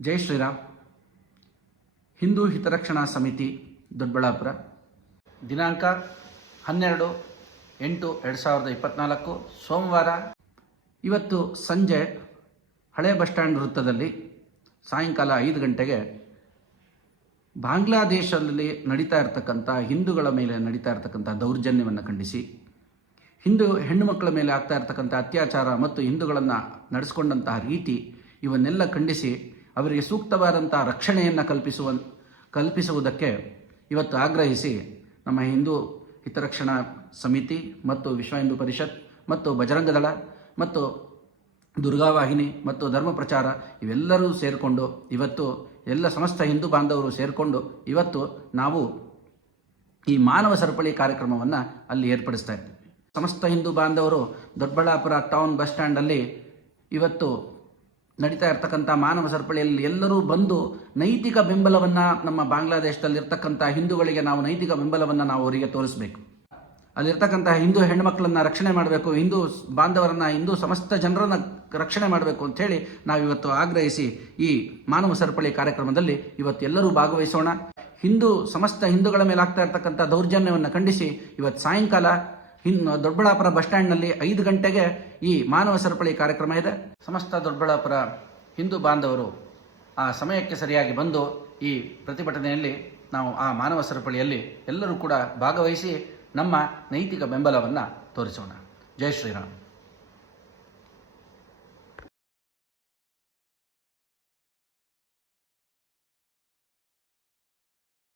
ಜೈ ಶ್ರೀರಾಮ್. ಹಿಂದೂ ಹಿತರಕ್ಷಣಾ ಸಮಿತಿ ದೊಡ್ಡಬಳ್ಳಾಪುರ, ದಿನಾಂಕ 12/8/2024 ಸೋಮವಾರ. ಇವತ್ತು ಸಂಜೆ ಹಳೆ ಬಸ್ ಸ್ಟ್ಯಾಂಡ್ ವೃತ್ತದಲ್ಲಿ ಸಾಯಂಕಾಲ 5 ಗಂಟೆಗೆ ಬಾಂಗ್ಲಾದೇಶದಲ್ಲಿ ನಡೀತಾ ಇರತಕ್ಕಂಥ ಹಿಂದೂಗಳ ಮೇಲೆ ನಡೀತಾ ಇರತಕ್ಕಂಥ ದೌರ್ಜನ್ಯವನ್ನು ಖಂಡಿಸಿ, ಹಿಂದೂ ಹೆಣ್ಣು ಮಕ್ಕಳ ಮೇಲೆ ಆಗ್ತಾ ಇರತಕ್ಕಂಥ ಅತ್ಯಾಚಾರ ಮತ್ತು ಹಿಂದೂಗಳನ್ನು ನಡೆಸ್ಕೊಂಡಂತಹ ರೀತಿ ಇವನ್ನೆಲ್ಲ ಖಂಡಿಸಿ ಅವರಿಗೆ ಸೂಕ್ತವಾದಂಥ ರಕ್ಷಣೆಯನ್ನು ಕಲ್ಪಿಸುವುದಕ್ಕೆ ಇವತ್ತು ಆಗ್ರಹಿಸಿ ನಮ್ಮ ಹಿಂದೂ ಹಿತರಕ್ಷಣಾ ಸಮಿತಿ ಮತ್ತು ವಿಶ್ವ ಹಿಂದೂ ಪರಿಷತ್ ಮತ್ತು ಬಜರಂಗ ದಳ ಮತ್ತು ದುರ್ಗಾವಾಹಿನಿ ಮತ್ತು ಧರ್ಮ ಪ್ರಚಾರ ಇವೆಲ್ಲರೂ ಸೇರಿಕೊಂಡು ಇವತ್ತು ಎಲ್ಲ ಸಮಸ್ತ ಹಿಂದೂ ಬಾಂಧವರು ಸೇರಿಕೊಂಡು ಇವತ್ತು ನಾವು ಈ ಮಾನವ ಸರಪಳಿ ಕಾರ್ಯಕ್ರಮವನ್ನು ಅಲ್ಲಿ ಏರ್ಪಡಿಸ್ತಾ ಇದ್ದೀವಿ. ಸಮಸ್ತ ಹಿಂದೂ ಬಾಂಧವರು ದೊಡ್ಡಬಳ್ಳಾಪುರ ಟೌನ್ ಬಸ್ ಸ್ಟ್ಯಾಂಡಲ್ಲಿ ಇವತ್ತು ನಡೀತಾ ಇರ್ತಕ್ಕಂಥ ಮಾನವ ಸರಪಳಿಯಲ್ಲಿ ಎಲ್ಲರೂ ಬಂದು ನೈತಿಕ ಬೆಂಬಲವನ್ನು ನಮ್ಮ ಬಾಂಗ್ಲಾದೇಶದಲ್ಲಿರ್ತಕ್ಕಂಥ ಹಿಂದೂಗಳಿಗೆ ನಾವು ನೈತಿಕ ಬೆಂಬಲವನ್ನು ನಾವು ಅವರಿಗೆ ತೋರಿಸಬೇಕು. ಅಲ್ಲಿರ್ತಕ್ಕಂಥ ಹಿಂದೂ ಹೆಣ್ಣುಮಕ್ಕಳನ್ನು ರಕ್ಷಣೆ ಮಾಡಬೇಕು, ಹಿಂದೂ ಬಾಂಧವರನ್ನು, ಹಿಂದೂ ಸಮಸ್ತ ಜನರನ್ನು ರಕ್ಷಣೆ ಮಾಡಬೇಕು ಅಂಥೇಳಿ ನಾವಿವತ್ತು ಆಗ್ರಹಿಸಿ ಈ ಮಾನವ ಸರಪಳಿ ಕಾರ್ಯಕ್ರಮದಲ್ಲಿ ಇವತ್ತು ಎಲ್ಲರೂ ಭಾಗವಹಿಸೋಣ. ಸಮಸ್ತ ಹಿಂದೂಗಳ ಮೇಲೆ ಆಗ್ತಾ ಇರ್ತಕ್ಕಂಥ ದೌರ್ಜನ್ಯವನ್ನು ಖಂಡಿಸಿ ಇವತ್ತು ಸಾಯಂಕಾಲ ದೊಡ್ಡಬಳ್ಳಾಪುರ ಬಸ್ ಸ್ಟ್ಯಾಂಡ್ನಲ್ಲಿ 5 ಗಂಟೆಗೆ ಈ ಮಾನವ ಸರಪಳಿ ಕಾರ್ಯಕ್ರಮ ಇದೆ. ಸಮಸ್ತ ದೊಡ್ಡಬಳ್ಳಾಪುರ ಹಿಂದೂ ಬಾಂಧವರು ಆ ಸಮಯಕ್ಕೆ ಸರಿಯಾಗಿ ಬಂದು ಈ ಪ್ರತಿಭಟನೆಯಲ್ಲಿ ನಾವು ಆ ಮಾನವ ಸರಪಳಿಯಲ್ಲಿ ಎಲ್ಲರೂ ಕೂಡ ಭಾಗವಹಿಸಿ ನಮ್ಮ ನೈತಿಕ ಬೆಂಬಲವನ್ನು ತೋರಿಸೋಣ. ಜೈ ಶ್ರೀರಾಮ್.